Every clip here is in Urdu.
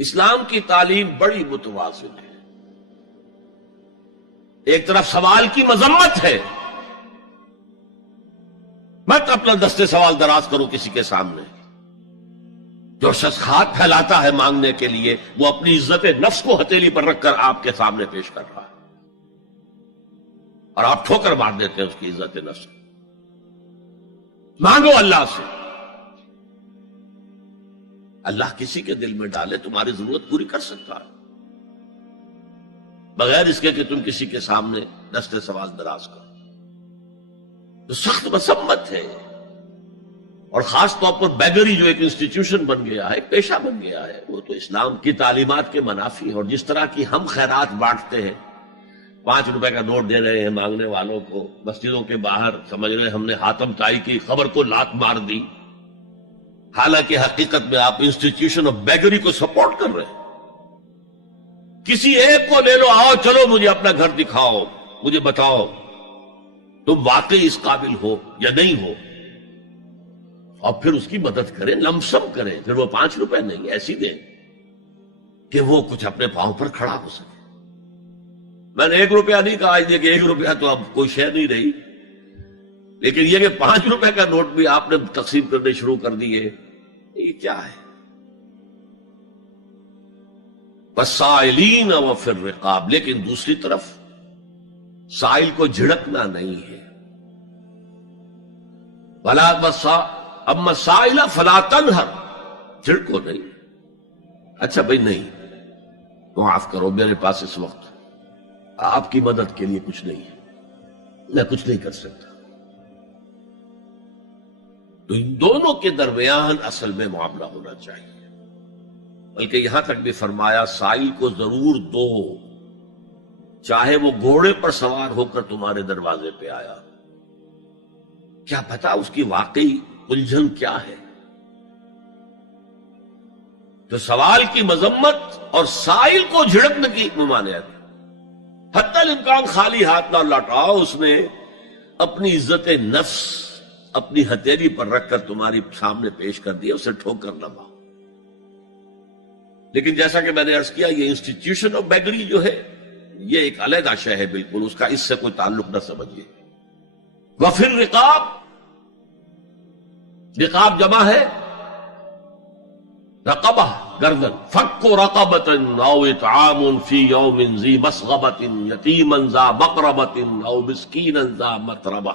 اسلام کی تعلیم بڑی متوازن ہے. ایک طرف سوال کی مذمت ہے، مت اپنا دستے سوال دراز کرو کسی کے سامنے. جو شخص ہاتھ پھیلاتا ہے مانگنے کے لیے وہ اپنی عزت نفس کو ہتھیلی پر رکھ کر آپ کے سامنے پیش کر رہا ہے، اور آپ ٹھوکر مار دیتے ہیں اس کی عزت نفس. مانگو اللہ سے، اللہ کسی کے دل میں ڈالے تمہاری ضرورت پوری کر سکتا ہے، بغیر اس کے کہ تم کسی کے سامنے دستے سوال دراز کرو. تو سخت مذمت ہے. اور خاص طور پر بیگری جو ایک انسٹیٹیوشن بن گیا ہے، ایک پیشہ بن گیا ہے، وہ تو اسلام کی تعلیمات کے منافی ہے. اور جس طرح کی ہم خیرات بانٹتے ہیں، 5 روپے کا نوٹ دے رہے ہیں مانگنے والوں کو مسجدوں کے باہر، سمجھ رہے ہم نے حاتم طائی کی خبر کو لات مار دی، حالانکہ حقیقت میں آپ انسٹیٹیوشن آف بیگری کو سپورٹ کر رہے ہیں. کسی ایک کو لے لو، آؤ چلو مجھے اپنا گھر دکھاؤ، مجھے بتاؤ تم واقعی اس قابل ہو یا نہیں ہو، اور پھر اس کی مدد کریں، لمسم کریں. پھر وہ 5 روپے نہیں ایسی دیں کہ وہ کچھ اپنے پاؤں پر کھڑا ہو سکے. میں نے 1 روپیہ نہیں کہا کہ 1 روپیہ تو اب کوئی شے نہیں رہی، لیکن یہ کہ 5 روپے کا نوٹ بھی آپ نے تقسیم کرنے شروع کر دیے، یہ کیا ہے؟ وَالسَّائِلِينَ وَفِي الرِّقَابِ. لیکن دوسری طرف سائل کو جھڑکنا نہیں ہے. اما السائل فلا تنہر، جھڑکو نہیں. اچھا بھائی نہیں، معاف کرو، میرے پاس اس وقت آپ کی مدد کے لیے کچھ نہیں ہے، میں کچھ نہیں کر سکتا. تو ان دونوں کے درمیان اصل میں معاملہ ہونا چاہیے. بلکہ یہاں تک بھی فرمایا سائل کو ضرور دو، چاہے وہ گھوڑے پر سوار ہو کر تمہارے دروازے پہ آیا. کیا پتا اس کی واقعی الجھن کیا ہے. تو سوال کی مذمت اور سائل کو جھڑکنے کی ممانعت. حتی الامکان خالی ہاتھ نہ لوٹاؤ. اس نے اپنی عزت نفس اپنی ہتھیلی پر رکھ کر تمہاری سامنے پیش کر دیا، اسے ٹھوکر نہ مارو. لیکن جیسا کہ میں نے عرض کیا، یہ انسٹیٹیوشن آف بیگری جو ہے یہ ایک علیحدہ شے ہے، بالکل اس کا اس سے کوئی تعلق نہ سمجھیے. وفی الرقاب، رقاب جمع ہے رقبہ، گردن. فک رقبۃ او اطعام فی یوم ذی مسغبۃ یتیما ذا مقربۃ او مسکینا ذا متربہ.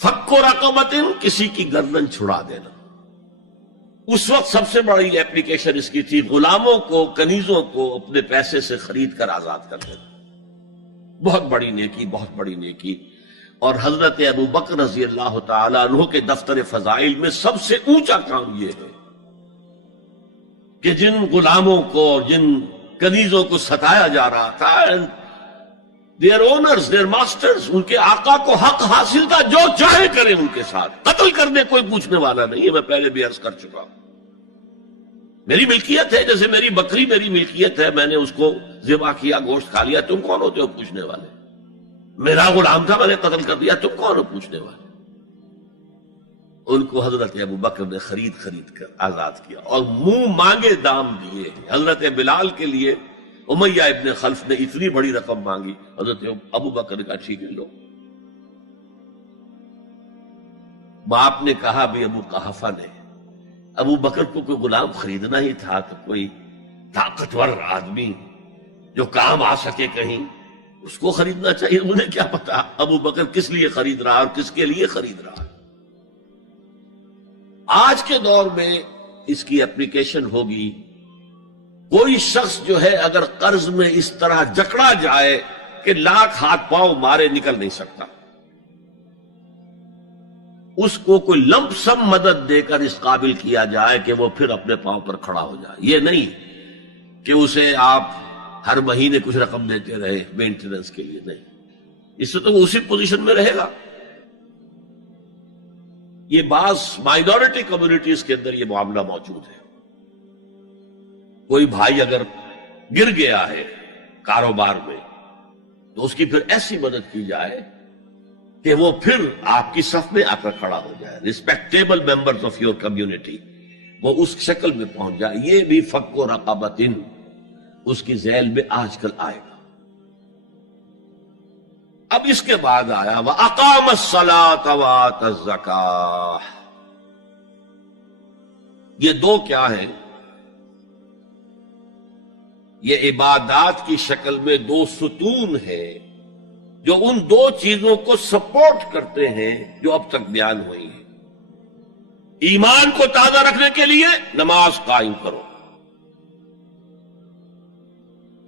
فک رقبۃ، کسی کی گردن چھڑا دینا. اس وقت سب سے بڑی ایپلیکیشن اس کی تھی غلاموں کو، کنیزوں کو اپنے پیسے سے خرید کر آزاد کر دینا. بہت بڑی نیکی، بہت بڑی نیکی. اور حضرت ابو بکر رضی اللہ تعالیٰ عنہ کے دفتر فضائل میں سب سے اونچا کام یہ ہے کہ جن غلاموں کو اور جن کنیزوں کو ستایا جا رہا تھا، دیئر اونرز، دیئر ماسٹرز، ان کے آقا کو حق حاصل تھا، جو چاہے کریں ان کے ساتھ، قتل کرنے کوئی پوچھنے والا نہیں ہے. میں پہلے بھی عرض کر چکا ہوں، میری ملکیت ہے، جیسے میری بکری میری ملکیت ہے، میں نے اس کو ذبح کیا، گوشت کھا لیا، تم کون ہوتے ہو پوچھنے والے؟ میرا غلام تھا، میں نے قتل کر دیا، تم کون ہو پوچھنے والے؟ ان کو حضرت ابو بکر نے خرید کر آزاد کیا اور منہ مانگے دام دیے. حضرت بلال کے لیے امیہ ابن خلف نے اتنی بڑی رقم مانگی، حضرت ابو بکر کا ٹھیک ہے لو. باپ نے کہا بھی ابو قحافہ نے، ابو بکر کو کوئی غلام خریدنا ہی تھا تو کوئی طاقتور آدمی جو کام آ سکے کہیں، اس کو خریدنا چاہیے. انہیں کیا پتا ابو بکر کس لیے خرید رہا اور کس کے لیے خرید رہا. آج کے دور میں اس کی اپلیکیشن ہوگی. کوئی شخص جو ہے اگر قرض میں اس طرح جکڑا جائے کہ لاکھ ہاتھ پاؤں مارے نکل نہیں سکتا، اس کو کوئی لمپ سم مدد دے کر اس قابل کیا جائے کہ وہ پھر اپنے پاؤں پر کھڑا ہو جائے. یہ نہیں کہ اسے آپ ہر مہینے کچھ رقم دیتے رہے مینٹیننس کے لیے، نہیں، اس سے تو وہ اسی پوزیشن میں رہے گا. یہ بعض مائنورٹی کمیونٹیز کے اندر یہ معاملہ موجود ہے. کوئی بھائی اگر گر گیا ہے کاروبار میں تو اس کی پھر ایسی مدد کی جائے کہ وہ پھر آپ کی صف میں آ کر کھڑا ہو جائے. Respectable members of your community وہ اس شکل میں پہنچ جائے. یہ بھی فک و رقبۃ اس کی ذیل میں آج کل آئے گا. اب اس کے بعد آیا وَأَقَامَ الصَّلَاةَ وَآتَى الزَّكَاةَ. یہ دو کیا ہیں؟ یہ عبادات کی شکل میں دو ستون ہیں جو ان دو چیزوں کو سپورٹ کرتے ہیں جو اب تک بیان ہوئی ہیں. ایمان کو تازہ رکھنے کے لیے نماز قائم کرو.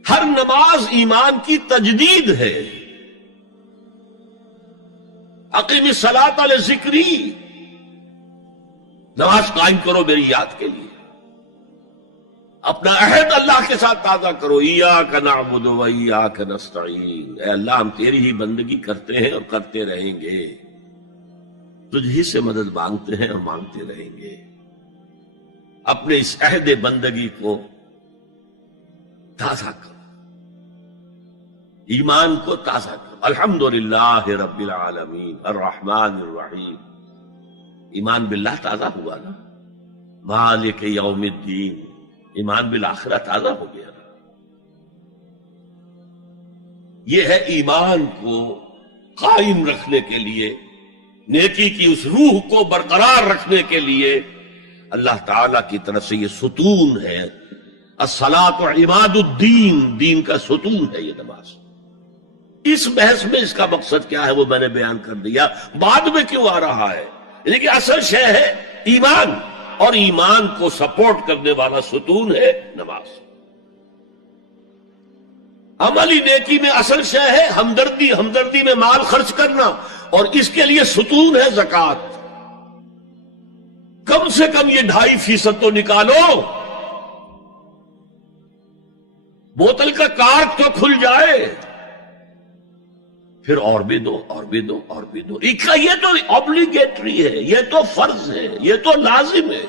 ہر نماز ایمان کی تجدید ہے. اقیم الصلاۃ لذکری، نماز قائم کرو میری یاد کے لیے. اپنا عہد اللہ کے ساتھ تازہ کرو. ایاک نعبد و ایاک نستعین، اے اللہ ہم تیری ہی بندگی کرتے ہیں اور کرتے رہیں گے، تجھ ہی سے مدد مانگتے ہیں اور مانگتے رہیں گے. اپنے اس عہد بندگی کو تازہ کرو، ایمان کو تازہ کرو. الحمدللہ رب العالمین الرحمن الرحیم. ایمان باللہ تازہ ہوا نا. مالک یوم الدین، ایمان بالآخرہ تازہ ہو گیا. یہ ہے ایمان کو قائم رکھنے کے لیے، نیکی کی اس روح کو برقرار رکھنے کے لیے اللہ تعالی کی طرف سے یہ ستون ہے. الصلاۃ عماد الدین، دین کا ستون ہے یہ نماز. اس بحث میں اس کا مقصد کیا ہے وہ میں نے بیان کر دیا. بعد میں کیوں آ رہا ہے؟ یعنی کہ اصل شے ہے ایمان، اور ایمان کو سپورٹ کرنے والا ستون ہے نماز. عملی نیکی میں اصل شے ہے ہمدردی، ہمدردی میں مال خرچ کرنا، اور اس کے لیے ستون ہے زکوٰۃ. کم سے کم یہ 2.5% تو نکالو، بوتل کا کارک تو کھل جائے. پھر اور بھی دو، اور بھی دو، اور بھی دو. یہ تو obligatory ہے، یہ تو فرض ہے، یہ تو لازم ہے.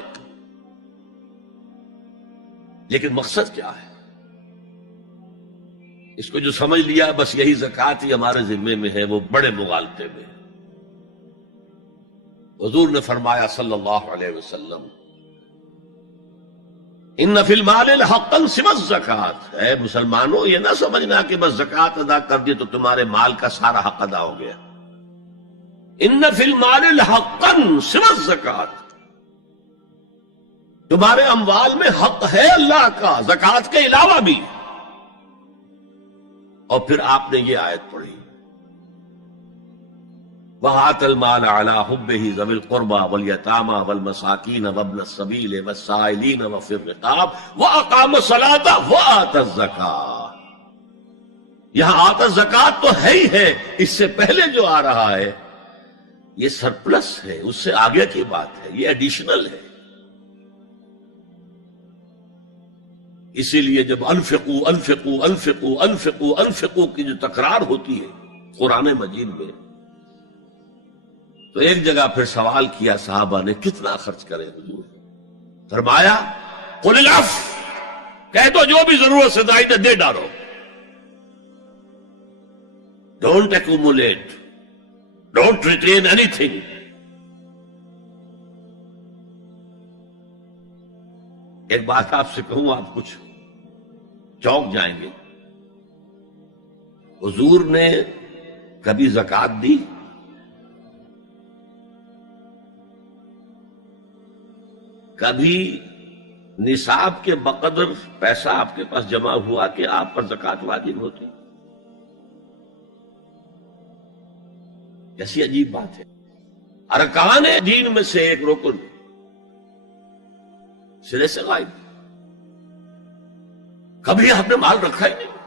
لیکن مقصد کیا ہے؟ اس کو جو سمجھ لیا بس یہی زکوٰۃ ہی ہمارے ذمے میں ہے، وہ بڑے مغالطے میں. حضور نے فرمایا صلی اللہ علیہ وسلم، ان فی المال حقا سوى الزکوٰۃ. اے مسلمانوں یہ نہ سمجھنا کہ بس زکوٰۃ ادا کر دی تو تمہارے مال کا سارا حق ادا ہو گیا. ان فی المال حقا سوى الزکوٰۃ، تمہارے اموال میں حق ہے اللہ کا زکوٰۃ کے علاوہ بھی. اور پھر آپ نے یہ آیت پڑھی وَآتَى الْمَالَ عَلَىٰ حُبِّهِ ذَوِي الْقُرْبَىٰ وَالْيَتَامَىٰ وَالْمَسَاكِينَ وَابْنَ السَّبِيلِ وَالسَّائِلِينَ وَفِي الرِّقَابِ وَأَقَامَ الصَّلَاةَ وَآتَى الزَّكَاةَ. یہاں آتا زکوٰۃ تو ہے ہی ہے، اس سے پہلے جو آ رہا ہے یہ سرپلس ہے، اس سے آگے کی بات ہے، یہ ایڈیشنل ہے. اسی لیے جب انفقوا انفقوا انفقوا انفقوا انفقوا کی جو تکرار ہوتی ہے قرآن مجید میں، تو ایک جگہ پھر سوال کیا صحابہ نے کتنا خرچ کرے حضور؟ فرمایا قل العفو، کہہ دو جو بھی ضرورت سے زائد دے ڈالو. Don't accumulate, don't retain any thing. ایک بات آپ سے کہوں، آپ کچھ چونک جائیں گے. حضور نے کبھی زکوٰۃ دی؟ کبھی نصاب کے بقدر پیسہ آپ کے پاس جمع ہوا کہ آپ پر زکوٰۃ واجب ہوتی؟ ایسی عجیب بات ہے. ارکان دین میں سے ایک رکن سرے سے غائب. کبھی آپ نے مال رکھا ہی نہیں.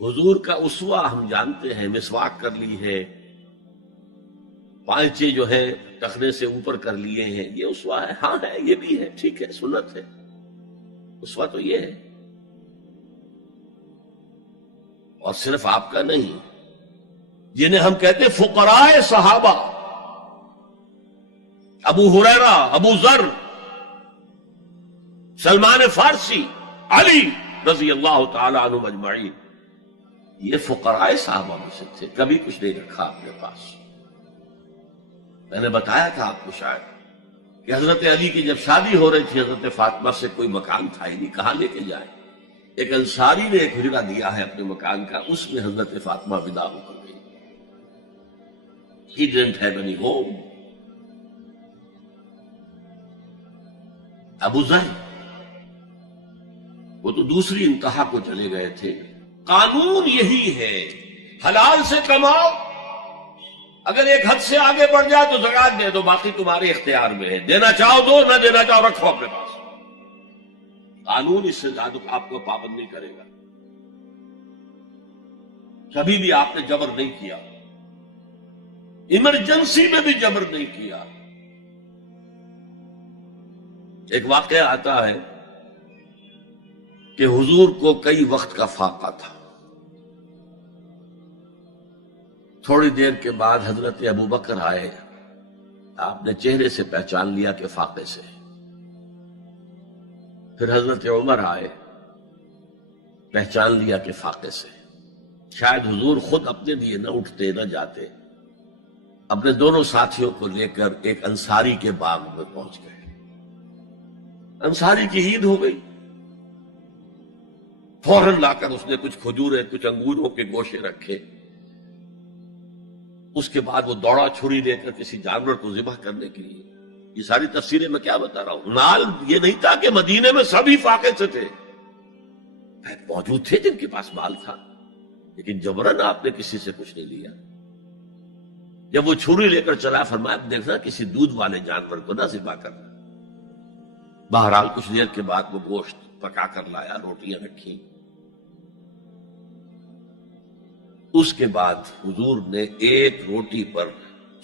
حضور کا اسوہ ہم جانتے ہیں، مسواک کر لی ہے، پانچے جو ہے ٹخنے سے اوپر کر لیے ہیں، یہ اسوہ ہے. ہاں ہے، یہ بھی ہے، ٹھیک ہے، سنت ہے. اسوہ تو یہ ہے. اور صرف آپ کا نہیں، جنہیں ہم کہتے فقراء صحابہ، ابو ہریرہ، ابو ذر، سلمان فارسی، علی رضی اللہ تعالی عنہ اجمعین، یہ فقراء صحابہ میں سے تھے. کبھی کچھ نہیں رکھا اپنے پاس. میں نے بتایا تھا آپ کو شاید کہ حضرت علی کی جب شادی ہو رہی تھی حضرت فاطمہ سے کوئی مکان تھا ہی نہیں، کہاں لے کے جائیں؟ ایک انصاری نے ایک حجرہ دیا ہے اپنے مکان کا، اس میں حضرت فاطمہ ودا ہو کر گئی. He didn't have any home. ابو ذر وہ تو دوسری انتہا کو چلے گئے تھے. قانون یہی ہے، حلال سے کماؤ، اگر ایک حد سے آگے بڑھ جائے تو زکات دے دو، باقی تمہارے اختیار میں ہے، دینا چاہو دو، نہ دینا چاہو رکھو اپنے پاس. قانون اس سے زیادہ آپ کو پابند نہیں کرے گا. کبھی بھی آپ نے جبر نہیں کیا، ایمرجنسی میں بھی جبر نہیں کیا. ایک واقعہ آتا ہے کہ حضور کو کئی وقت کا فاقہ تھا. تھوڑی دیر کے بعد حضرت ابو بکر آئے، آپ نے چہرے سے پہچان لیا کہ فاقے سے. پھر حضرت عمر آئے، پہچان لیا کہ فاقے سے. شاید حضور خود اپنے لیے نہ اٹھتے نہ جاتے، اپنے دونوں ساتھیوں کو لے کر ایک انصاری کے باغ میں پہنچ گئے. انصاری کی عید ہو گئی، فوراً لا کر اس نے کچھ کھجوریں کچھ انگوروں کے گوشے رکھے. اس کے بعد وہ دوڑا چھری لے کر کسی جانور کو ذبح کرنے کے لیے. یہ ساری تفصیلیں میں کیا بتا رہا ہوں. مال یہ نہیں تھا کہ مدینے میں سبھی فاقے سے تھے، موجود تھے جن کے پاس مال تھا، لیکن جبرن آپ نے کسی سے کچھ نہیں لیا. جب وہ چھری لے کر چلا، فرمایا دیکھنا کسی دودھ والے جانور کو نہ ذبح کرنا. بہرحال کچھ دیر کے بعد وہ گوشت پکا کر لایا، روٹیاں رکھی. اس کے بعد حضور نے ایک روٹی پر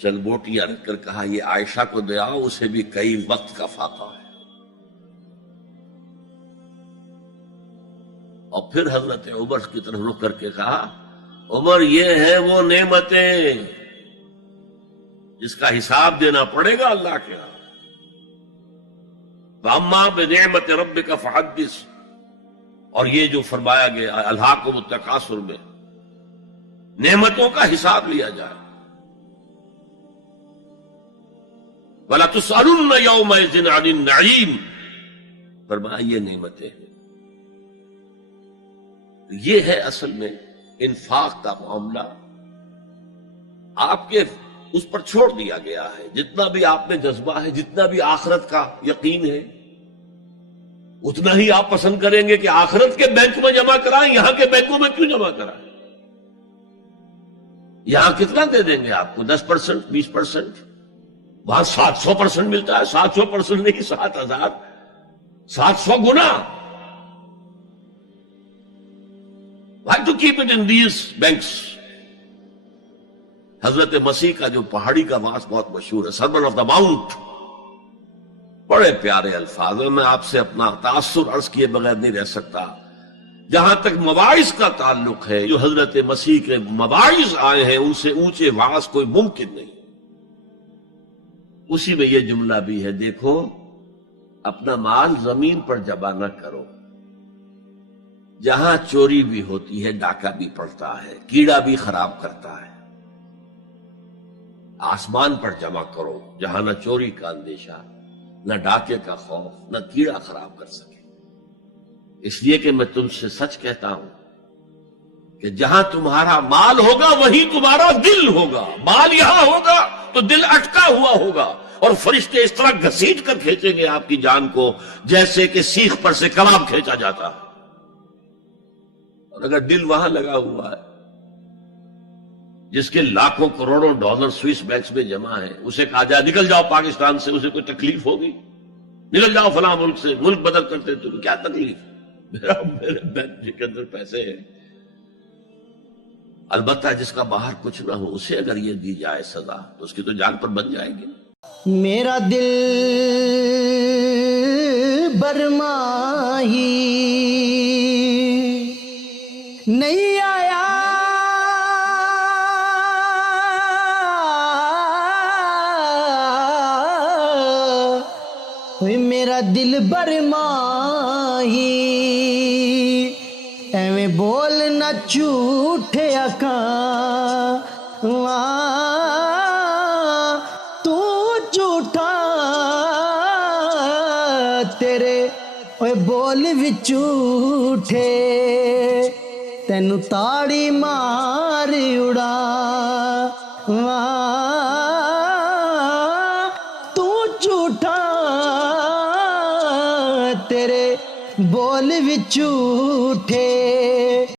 چند بوٹیاں رکھ کر کہا یہ عائشہ کو دے آؤ، اسے بھی کئی وقت کا فاقہ ہے. اور پھر حضرت عمر کی طرف رخ کر کے کہا عمر یہ ہے وہ نعمتیں جس کا حساب دینا پڑے گا اللہ کے ہاں. وَأَمَّا بِنِعْمَةِ رَبِّكَ فَحَدِّثْ، اور یہ جو فرمایا گیا الْهَاكُمُ التَّكَاثُرُ میں نعمتوں کا حساب لیا جائے. وَلَا تُسْأَلُنَّ يَوْمَئِذٍ عَنِ النَّعِيمِ، فرمایا یہ نعمتیں ہیں. یہ ہے اصل میں انفاق کا معاملہ، آپ کے اس پر چھوڑ دیا گیا ہے. جتنا بھی آپ میں جذبہ ہے، جتنا بھی آخرت کا یقین ہے، اتنا ہی آپ پسند کریں گے کہ آخرت کے بینک میں جمع کرائیں، یہاں کے بینکوں میں کیوں جمع کرائیں. یہاں کتنا دے دیں گے آپ کو؟ 10%، 20%. وہاں 700% ملتا ہے. 700% نہیں، 7,000، 700 گنا. Why to keep it in these banks? حضرت مسیح کا جو پہاڑی کا واس بہت مشہور ہے، سرمن آف دا ماؤنٹ، بڑے پیارے الفاظ ہیں. میں آپ سے اپنا تاثر عرض کیے بغیر نہیں رہ سکتا. جہاں تک مواعظ کا تعلق ہے، جو حضرت مسیح کے مواعظ آئے ہیں ان سے اونچے واعظ کوئی ممکن نہیں. اسی میں یہ جملہ بھی ہے، دیکھو اپنا مال زمین پر جمع نہ کرو، جہاں چوری بھی ہوتی ہے ڈاکہ بھی پڑتا ہے، کیڑا بھی خراب کرتا ہے. آسمان پر جمع کرو جہاں نہ چوری کا اندیشہ، نہ ڈاکے کا خوف، نہ کیڑا خراب کر سکے. اس لیے کہ میں تم سے سچ کہتا ہوں کہ جہاں تمہارا مال ہوگا وہیں تمہارا دل ہوگا. مال یہاں ہوگا تو دل اٹکا ہوا ہوگا، اور فرشتے اس طرح گھسیٹ کر کھینچیں گے آپ کی جان کو جیسے کہ سیخ پر سے کباب کھینچا جاتا ہے. اور اگر دل وہاں لگا ہوا ہے جس کے لاکھوں کروڑوں ڈالر سوئس بینکس میں جمع ہیں، اسے کہا جائے نکل جاؤ پاکستان سے، اسے کوئی تکلیف ہوگی؟ نکل جاؤ فلاں ملک سے، ملک بدل کرتے تو کیا تکلیف؟ میرے بینک کے اندر پیسے ہیں. البتہ جس کا باہر کچھ نہ ہو اسے اگر یہ دی جائے سزا تو اس کی تو جان پر بن جائے گی. میرا دل برماہی نہیں آیا، میرا دل برماہی ایویں بولنا جھوٹے آقا، تو جھوٹا ਓਏ ਬੋਲ ਵਿੱਚ ਝੂਠੇ ਤੈਨੂੰ ਤਾੜੀ ਮਾਰ ਉਡਾ ਤੂੰ ਝੂਠਾ ਤੇਰੇ ਬੋਲ ਵਿੱਚ ਝੂਠੇ